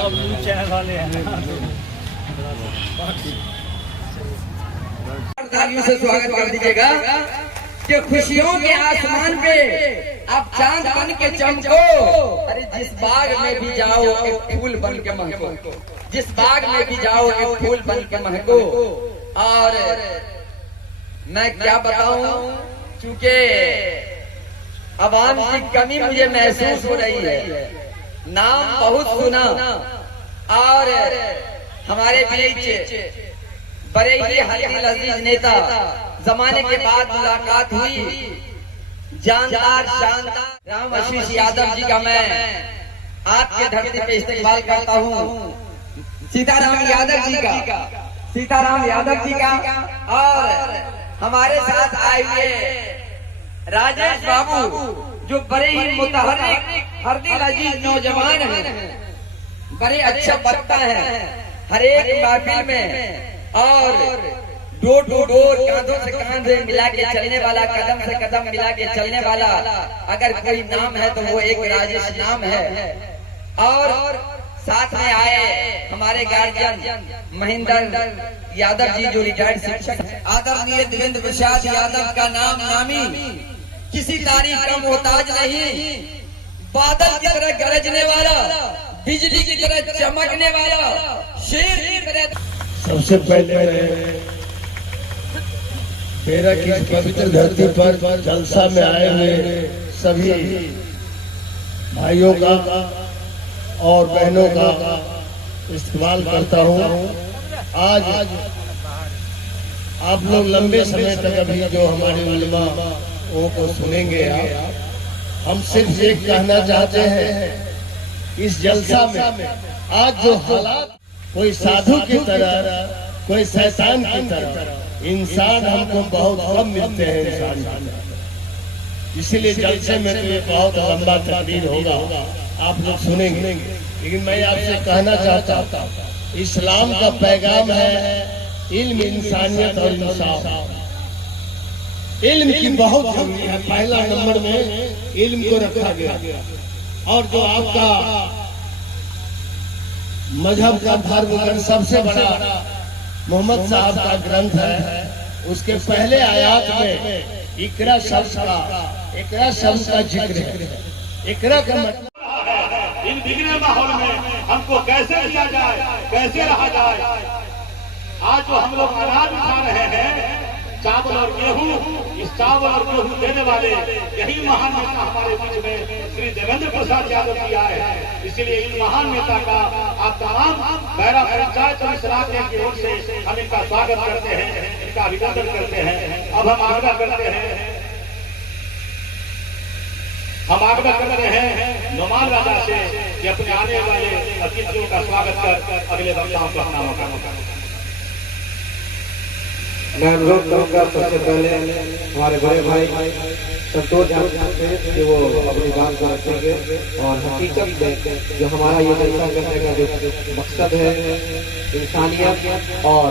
Channel वाले हैं से स्वागत कर दीजिएगा कि खुशियों के आसमान पे आप चांद बन के चमको। अरे जिस बाग में भी जाओ एक फूल बन के महको, जिस बाग में भी जाओ एक फूल बन के महको। और मैं क्या बताऊं, चूंकि आवाम की कमी मुझे महसूस हो रही है। नाम बहुत सुना और हमारे बीच बड़े ही हल्दी लजीज नेता जमाने के बाद मुलाकात हुई। जानदार शानदार राम आशीष यादव जी का मैं आपके धरती पे इस्तेमाल करता हूँ। सीताराम यादव जी का, सीताराम यादव जी का और हमारे साथ आए हुए राजेश बाबू जो बड़े ही मुतहर्रिक हल्दी लजीज नौजवान हैं, बड़े अच्छा वक्ता है हर एक महफिल में। और डोर टू डोर कांधों से कांधे मिला के चलने वाला, कदम से कदम मिला के चलने वाला अगर कोई नाम है तो वो एक राजेश नाम है। और साथ में आए हमारे गार्जियन महेंद्र यादव जी जो रिटायर्ड शिक्षक हैं। आदरणीय देवेंद्र प्रसाद यादव का नाम नामी, किसी तारीफ का मोहताज नहीं। बादल की तरह गरजने वाला, बिजली की तरह चमकने वाला, शेर की तरह। सबसे पहले मेरा की पवित्र धरती पर जलसा में आए हुए सभी भाइयों का और बहनों का इस्तेमाल करता हूँ। आज आप लोग लंबे समय तक अभी जो हमारे उलमाओं को सुनेंगे, हम सिर्फ एक कहना चाहते हैं, इस जलसा में आज जो हालात, कोई साधु की तरह, कोई शैतान की तरह, इंसान हमको बहुत कम मिलते हैं इंसान। इसीलिए जलसे में तो ये बहुत लंबा तकरीर होगा, आप लोग सुनेंगे। लेकिन मैं आपसे कहना चाहता हूँ, इस्लाम का पैगाम है इल्म, इंसानियत और इंसाफ। इल्म की बहुत जरूरी है, पहला नंबर में इल्म को रखा गया। और जो आपका मजहब का धर्म ग्रंथ सबसे बड़ा मोहम्मद साहब का ग्रंथ है, उसके पहले आयात में इकरा शब्द का जिक्र है। इकरा का मतलब इन बिगड़े माहौल में हमको कैसे जिया जाए, कैसे रहा जाए। आज जो हम लोग अनाज उठा रहे हैं, चावल और गेहूं, इस चावल और गेहूं देने वाले यही महान नेता हमारे बीच में श्री देवेंद्र प्रसाद यादव जी आए हैं। इसलिए इन महान नेता का आप तमाम बैरा पंचायत और इस इलाके की ओर से हम इनका स्वागत करते हैं, इनका अभिनंदन करते हैं। अब हम आग्रह करते हैं नुमान राजा से कि अपने आने वाले अतिथियों का स्वागत कर अगले वक्ताओं को अपना मौका दें। मैं अनुरोध करूंगा सबसे पहले हमारे बड़े भाई संतोष कि वो अपनी बात को रखेंगे और हकीकत में जो हमारा ये जलसा करने का जो मकसद है, इंसानियत और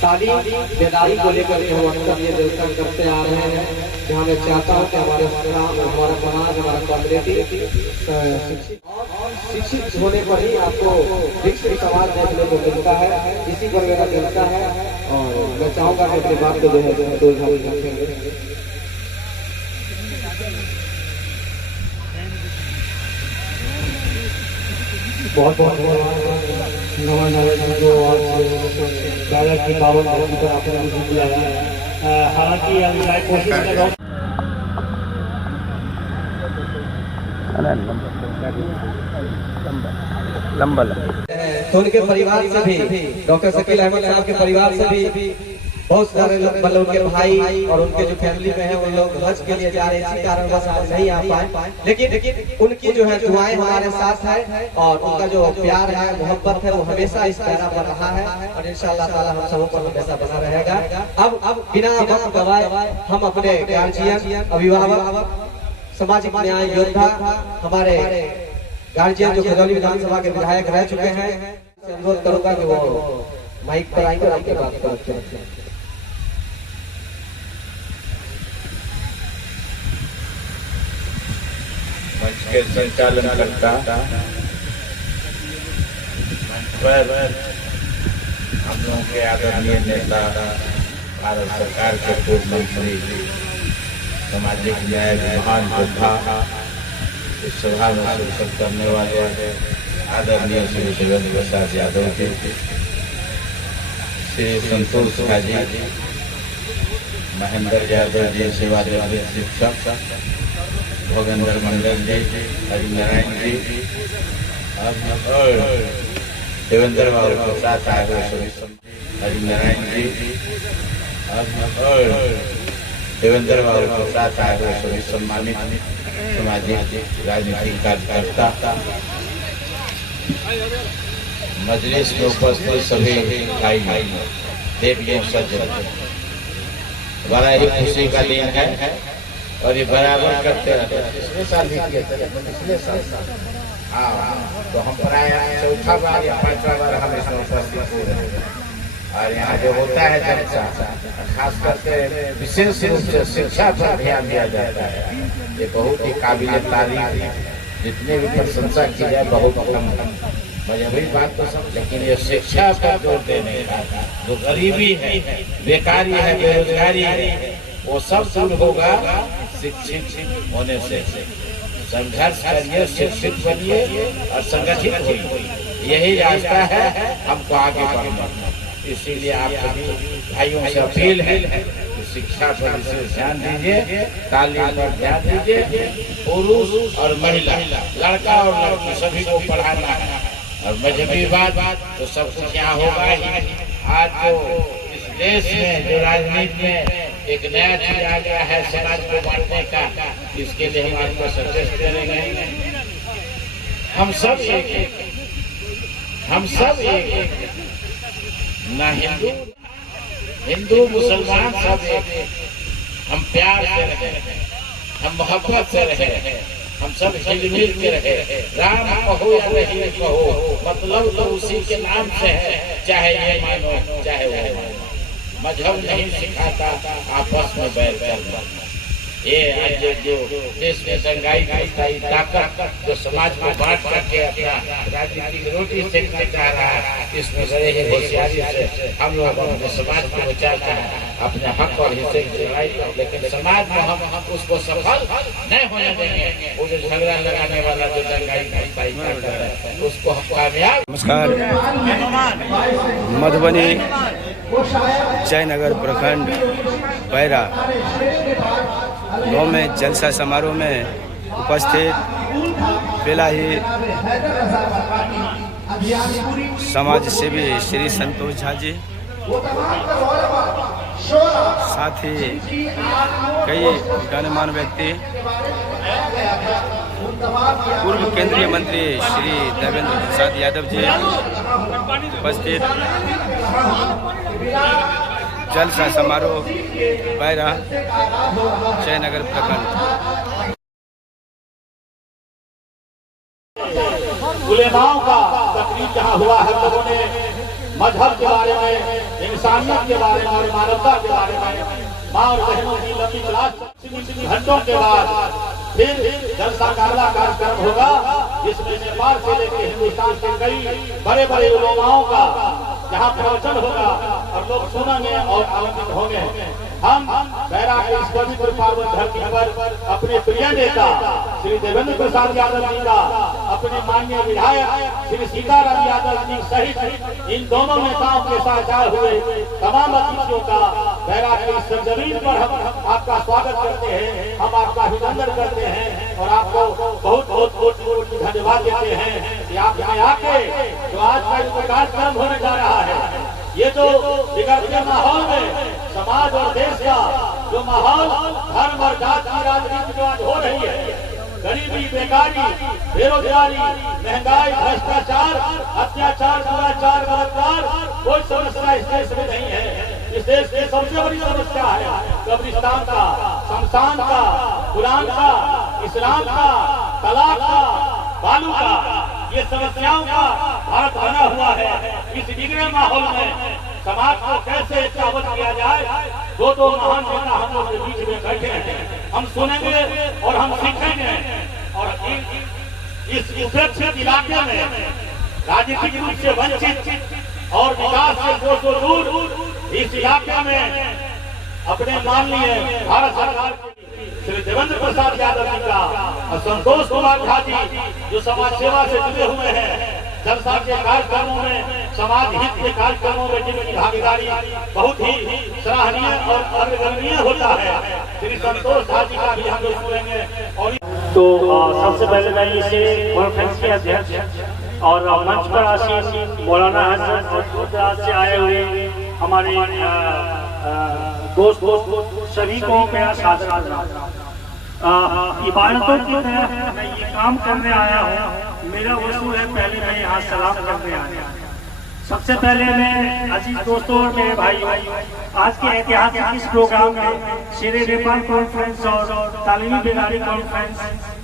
तालीम बेदारी को लेकर के हम अक्सर ये जलसा करते आ रहे हैं। जहाँ मैं चाहता हूँ कि हमारा समाज, हमारा कम्युनिटी शिक्षित होने पर ही आपको विकसित समाज देखने को मिलता है। इसी पर मेरा जलसा है और मैं चाहूंगा कि अपनी बात को जो है दो झाड़ी रखेंगे। बहुत जो आज की पावन धरती पर आपने मुझे बुलाया, हालांकि मैं कोशिश कर रहा हूँ। लंबा तो उनके परिवार से भी, डॉक्टर शकील अहमद साहब के परिवार से भी बहुत सारे लोग, मतलब उनके भाई और उनके जो फैमिली में है, वो लोग हज के लिए जा रहे हैं, इसी कारण बस आज नहीं आ पाए। लेकिन उनकी जो है दुआएं हमारे साथ है और उनका जो प्यार है, मोहब्बत है, वो हमेशा इस पैरा पर रहा है और इंशाअल्लाह ताला हम सबों पर हमेशा बना रहेगा। अब बिना वक्त गवाए हम अपने गार्जियन, अभिभावक, सामाजिक न्याय योद्धा, हमारे गार्जियन जो खजौली विधानसभा के विधायक रह चुके हैं, अनुरोध करूंगा कि वो माइक पर आएंगे और आपके बात करते हैं। मंच के संचालन करता पर हम लोगों के आदरणीय नेता, भारत सरकार के पूर्व मंत्री, सामाजिक न्याय विभाग योद्धा, इस सभा में शिरकत करने वाले आदरणीय श्री देवेंद्र प्रसाद यादव जी, श्री संतोष झा जी, महेंद्र यादव जी, सेवानिवृत्त शिक्षक, भोगेंद्र मंडल जी, हरिनारायण जी और देवेंद्र बाबू प्रसाद साहब, हरिनारायण जी और देवेंद्र बाबू प्रसाद साहब, सम्मानित सामाजिक राजनीतिक कार्यकर्ता, मजलिस में उपस्थित सभी भाई देवियों सज्जन, बड़ा ही खुशी का दिन है और ये बराबर करते रहते हैं। पिछले साल भी किए थे, पिछले साल तो हम प्राय चौथा बार या पांचवा बार हम इसमें उपस्थित हो रहे हैं। और यहाँ जो होता है चर्चा, खास करके विशेष रूप से शिक्षा पर ध्यान दिया जाता है, ये बहुत ही काबिल तारीफ है। जितने भी प्रशंसा की जाए बहुत कम मजहबी बात तो सब, लेकिन ये शिक्षा पर जोर देने का, जो गरीबी है, बेकारी है, बेरोजगारी है, वो सब दूर होगा शिक्षित होने से। संघर्ष करिए, शिक्षित बनिए और संगठित होइए, यही रास्ता है हमको आगे बढ़ना। इसीलिए आप सभी भाइयों से अपील है कि शिक्षा पर विशेष ध्यान दीजिए, तालीम पर ध्यान दीजिए। पुरुष और महिला, लड़का और लड़की सभी को पढ़ाना है। और मजहबी बात तो सब कुछ यहाँ होगा ही। आज जो इस देश में जो राजनीति में एक नया चीज आ गया है समाज को बांटने का, इसके लिए हम आपको सजेस्ट करेंगे। हम सब एक, हम सब एक, ना हिंदू मुसलमान सब एक। हम प्यार से रहे, हम मोहब्बत से रहे, हम सब हिल-मिल के रहे। राम कहो या नहीं कहो, मतलब तो उसी के नाम से है, चाहे ये मानो चाहे वो मानो। मजहब नहीं सिखाता आपस में बैर करना। ये आज जो देश में दंगाई ताकत जो समाज को बांट करके अपना राजनीतिक रोटी सेकना चाह रहा है, इसमें बड़े ही होशियारी से हम लोग अपने समाज को बचाना है, अपने हक और हिस्से की लड़ाई। लेकिन समाज में हम उसको सफल नहीं होने देंगे। वो जो झगड़ा लगाने वाला जो दंगाई ताकत है, उसको हम कामयाब। नमस्कार, मधुबनी जयनगर प्रखंड बैरा गाँव में जलसा समारोह में उपस्थित पहला ही समाज सेवी श्री संतोष झा जी, साथ ही कई गणमान्य व्यक्ति, पूर्व केंद्रीय मंत्री श्री देवेंद्र प्रसाद यादव जी उपस्थित। जलसा समारोह बैरा जयनगर प्रखंड। उलेमाओं का तकरीर जहाँ हुआ है, लोगों ने मजहब के बारे में, इंसानियत के बारे में और मानवता के बारे में, माँ और बहनों की लंबी क्लास घंटों के बाद फिर जलसा का अगला कार्यक्रम होगा, जिसमें नेपाल से लेकर हिंदुस्तान के कई बड़े बड़े उलेमाओं का जहाँ प्रवचन होगा और लोग सुनेंगे और आनंदित होंगे। हम बैरा के इस पवित्र पावन धरती पर अपने प्रिय नेता श्री देवेंद्र प्रसाद यादव जी का, अपने माननीय विधायक श्री सीताराम यादव जी सहित इन दोनों नेताओं के साथ आए हुए तमाम अतिथियों का बैरा के इस सरजमीन पर हम आपका स्वागत करते हैं, हम आपका अभिनंदन करते हैं और आपको बहुत बहुत धन्यवाद देते हैं कि आप यहाँ आके जो आज का जो कार्यक्रम होने जा रहा है, ये जो बिगड़ते माहौल में समाज और देश का जो माहौल धर्म और जाति की राजनीति जो आज हो रही है, गरीबी, बेकारी, बेरोजगारी, महंगाई, भ्रष्टाचार, अत्याचार, दुराचार, बलात्कार, कोई समस्या इस देश में नहीं है। इस देश की सबसे बड़ी समस्या है कब्रिस्तान का, शमशान का, कुरान का, इस्लाम का, तलाक का, बालू का। ये समस्याओं का भारत बना हुआ है। इस बिगड़े माहौल में समाज को कैसे एकजुट किया जाए, दो महान नेता हम लोग के बीच में बैठे हैं। हम सुनेंगे और हम सीखेंगे और इस सुरक्षित इलाके में राजनीतिक रूप से वंचित और विकास से कोसों दूर इस इलाके में अपने माननीय भारत सरकार श्री देवेंद्र प्रसाद यादव जी का और संतोष कुमार झा जी जो समाज सेवा से जुड़े हुए हैं, जलसा के कार्यक्रमों में, समाज हित के कार्यक्रमों में जिनकी भागीदारी बहुत ही सराहनीय और अग्रगण्य होता है, श्री संतोष झा जी का भी हम लोग सुनेंगे। और तो सबसे पहले मैं इसे कॉन्फ्रेंस के अध्यक्ष और मंच पर आसीन मौलाना हजरत और दूर दराज से आए हुए हमारे दोस्त सभी को मेरा सादर आदाब। इबादतों की तरह मैं ये काम करने आया हूँ, मेरा वसूल है पहले मैं यहाँ सलाम करने आया। सबसे पहले मैं अजीज दोस्तों और मेरे भाइयों, आज के ऐतिहासिक इस प्रोग्राम में शेरे नेपाल कॉन्फ्रेंस और तालीमी बेदारी कॉन्फ्रेंस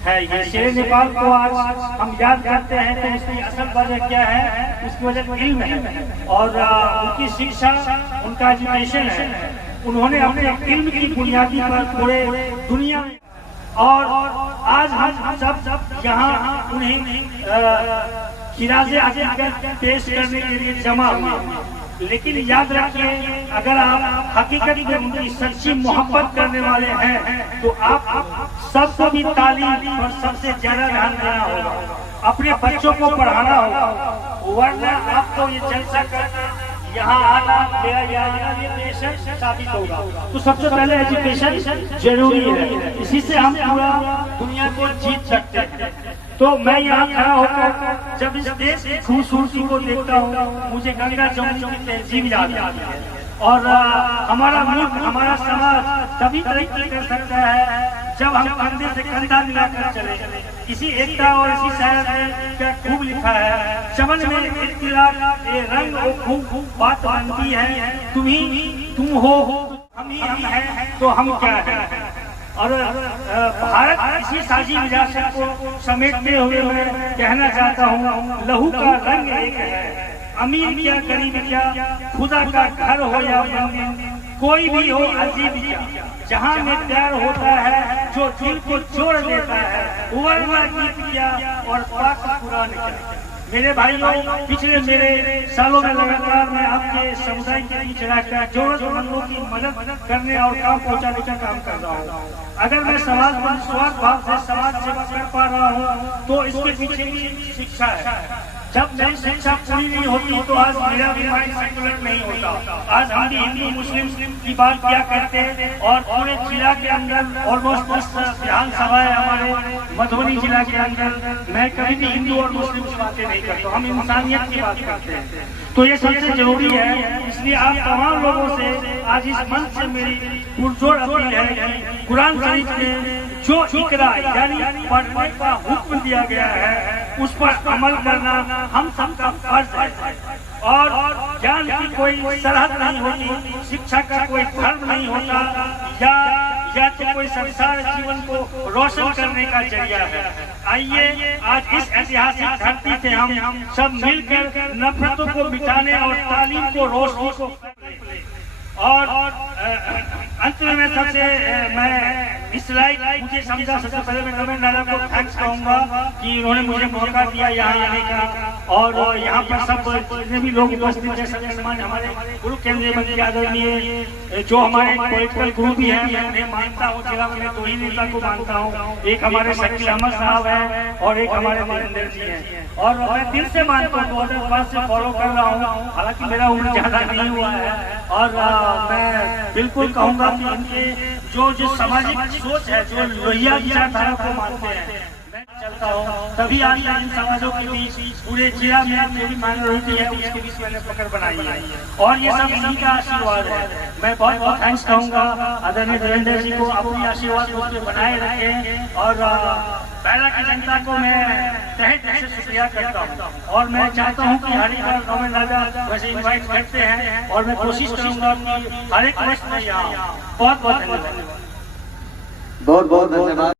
है। ये शेरे नेपाल को आज हम याद करते हैं तो इसकी असल वजह क्या है? इसकी वजह इल्म है और उनकी शिक्षा, उनका एजुकेशन है। उन्होंने अपने इल्म की बुनियादी पर पूरे दुनिया में और आज हम सब यहाँ उन्हें खिराजे अकीदत पेश करने के लिए जमा हुए। लेकिन याद रखिए, अगर आप हकीकत में उनकी सच्ची मोहब्बत करने वाले हैं तो आप सबको भी तालीम और सबसे ज्यादा ध्यान देना होगा, अपने बच्चों को पढ़ाना होगा, वरना आपको ये जलसा करना, यहाँ आना, मेरा यहाँ ये पेशेंट साबित होगा। तो सबसे पहले एजुकेशन जरूरी है, इसी से हम पूरा दुनिया को जीत सकते हैं। तो मैं यहाँ खड़ा होकर जब इस देश की खूबसूरती को देखता हूँ, मुझे गंगा जमुना की तहजीब याद आती है। और हमारा मुल्क, हमारा समाज तभी तरक्की कर सकता है जब हम कंधे से कंधा मिलाकर चले। इसी एकता और इसी शायर में क्या खूब लिखा है, चमन में इख्तिलाफ ये रंग और खूब बात बनती है, तुम हो हम ही हम हैं तो हम क्या है। और भारत इसी साझी विरासत को समेटते हुए मैं कहना चाहता हूँ, लहू का रंग एक है, अमीर क्या गरीब क्या, खुदा का घर हो या मंदिर, कोई भी हो अजीब क्या, जहाँ में प्यार होता है जो दिल को जोड़ देता है, वरना गीत क्या और पाक कुरान क्या। मेरे भाइयों, पिछले मेरे सालों में लगातार मैं आपके समुदाय के बीच रहकर जरूरतमंदों की मदद करने और काम पहुँचाने का काम कर रहा हूँ। अगर मैं समाज पर निस्वार्थ भाव से समाज सेवा कर पा रहा हूँ तो इसके पीछे भी शिक्षा है। जब मेरी शिक्षा पूरी नहीं होती तो आज मेरा भी माइंड सेकुलर नहीं होता। आज हम भी हिंदू मुस्लिम की बात क्या करते हैं और पूरे जिला के अंदर ऑलमोस्ट 10 विधानसभा है हमारे मधुबनी जिला के अंदर, मैं कभी भी हिंदू और मुस्लिम की बातें नहीं करता, हम इंसानियत की बात करते हैं। तो ये सबसे जरूरी है, इसलिए आप तमाम लोगों से आज इस मंच से मेरी पुरजोर अपील है कि कुरान शरीफ में जो इकरा यानी पढ़ने का हुक्म दिया गया है उस पर अमल करना हम सबका फर्ज है। और ज्ञान की कोई सरहद नहीं होती, शिक्षा का कोई धर्म नहीं होता, या तो कोई संसार जीवन को रोशन करने का जरिया है। आइए आज इस ऐतिहासिक धरती से हम सब मिलकर नफरतों को मिटाने और तालीम को रोशनी को और अंत में मैं इसराइल मुझे समझा, सबसे पहले मैं रमेश नाला को थैंक्स कहूँगा कि उन्होंने मुझे मौका दिया यहाँ आने का। और यहाँ पर सब जितने भी लोग उपस्थित हैं, सब सम्मान हमारे गुरु केंद्रीय मंत्री आदरणीय जो हमारे पॉलिटिकल गुरु भी हैं, मैं उन्हें मानता हूँ, जिला में दो ही नेता को मानता हूँ, एक हमारे शकील अहमद साहब है और एक हमारे महेंद्र जी हैं। और मैं दिल से मानता हूँ, 2005 से फॉलो कर रहा हूँ, हालांकि मेरा उम्र ज्यादा नहीं हुआ है। और मैं बिल्कुल कहूँगा कि इनके जो सामाजिक सोच है, जो लोहिया विचारधारा को मानते हैं, मैं चलता हूँ, तभी आज इन समाजों के बीच पूरे जिला में जो भी माइनॉरिटी है उसके बीच मैंने पकड़ बनाई है और ये सब इन्हीं का आशीर्वाद है। मैं बहुत बहुत थैंक्स कहूँगा आदरणीय देवेंद्र जी को, अपनी आशीर्वाद उस पर बनाए रखें। और पैरा की जनता को मैं तहे दिल से शुक्रिया करता हूँ और मैं चाहता हूँ कि हर एक बार रमेश राजा वैसे इन्वाइट करते हैं और मैं कोशिश करूँगा कि हर एक वर्ष में यहाँ बहुत बहुत धन्यवाद। बहुत बहुत धन्यवाद।